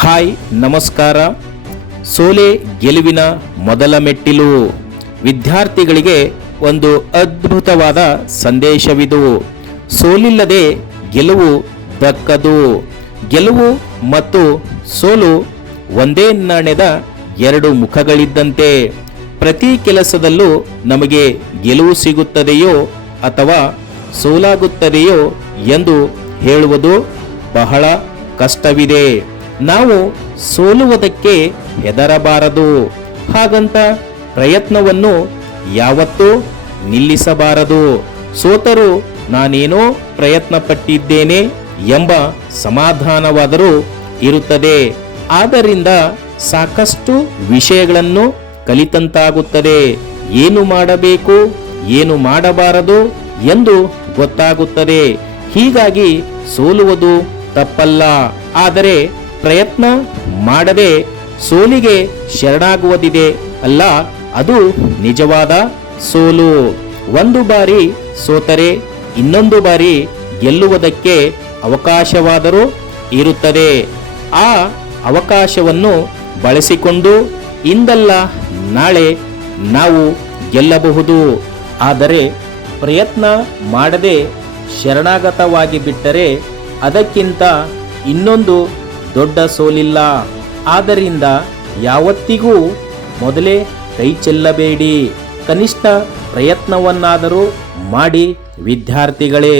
Hi ನಮಸ್ಕಾರ. ಸೋಲೆ ಗೆಲುವಿನ ಮೊದಲ ಮೆಟ್ಟಿಲು. ವಿದ್ಯಾರ್ಥಿಗಳಿಗೆ ಒಂದು ಅದ್ಭುತವಾದ ಸಂದೇಶವಿದು. ಸೋಲಿಲ್ಲದೆ ಗೆಲುವು ದಕ್ಕದು. ಗೆಲುವು ಮತ್ತು ಸೋಲು ಒಂದೇ ನಾಣ್ಯದ ಎರಡು ಮುಖಗಳಿದ್ದಂತೆ. ಪ್ರತಿ ಕೆಲಸದಲ್ಲೂ ನಮಗೆ ಗೆಲುವು ಸಿಗುತ್ತದೆಯೋ ಅಥವಾ ಸೋಲಾಗುತ್ತದೆಯೋ ಎಂದು ಹೇಳುವುದು ಬಹಳ ಕಷ್ಟವಿದೆ. ನಾವು ಸೋಲುವುದಕ್ಕೆ ಹೆದರಬಾರದು. ಹಾಗಂತ ಪ್ರಯತ್ನವನ್ನು ಯಾವತ್ತೂ ನಿಲ್ಲಿಸಬಾರದು. ಸೋತರೂ ನಾನೇನೋ ಪ್ರಯತ್ನ ಪಟ್ಟಿದ್ದೇನೆ ಎಂಬ ಸಮಾಧಾನವಾದರೂ ಇರುತ್ತದೆ. ಆದ್ದರಿಂದ ಸಾಕಷ್ಟು ವಿಷಯಗಳನ್ನು ಕಲಿತಂತಾಗುತ್ತದೆ. ಏನು ಮಾಡಬೇಕು, ಏನು ಮಾಡಬಾರದು ಎಂದು ಗೊತ್ತಾಗುತ್ತದೆ. ಹೀಗಾಗಿ ಸೋಲುವುದು ತಪ್ಪಲ್ಲ. ಆದರೆ ಪ್ರಯತ್ನ ಮಾಡದೆ ಸೋಲಿಗೆ ಶರಣಾಗುವುದಿದೆ ಅಲ್ಲ, ಅದು ನಿಜವಾದ ಸೋಲು. ಒಂದು ಬಾರಿ ಸೋತರೆ ಇನ್ನೊಂದು ಬಾರಿ ಗೆಲ್ಲುವುದಕ್ಕೆ ಅವಕಾಶವಾದರೂ ಇರುತ್ತದೆ. ಆ ಅವಕಾಶವನ್ನು ಬಳಸಿಕೊಂಡು ಇಂದಲ್ಲ ನಾಳೆ ನಾವು ಗೆಲ್ಲಬಹುದು. ಆದರೆ ಪ್ರಯತ್ನ ಮಾಡದೆ ಶರಣಾಗತವಾಗಿ ಬಿಟ್ಟರೆ ಅದಕ್ಕಿಂತ ಇನ್ನೊಂದು ದೊಡ್ಡ ಸೋಲಿಲ್ಲ. ಆದ್ದರಿಂದ ಯಾವತ್ತಿಗೂ ಮೊದಲೇ ಕೈ ಚೆಲ್ಲಬೇಡಿ. ಕನಿಷ್ಠ ಪ್ರಯತ್ನವನ್ನಾದರೂ ಮಾಡಿ ವಿದ್ಯಾರ್ಥಿಗಳೇ.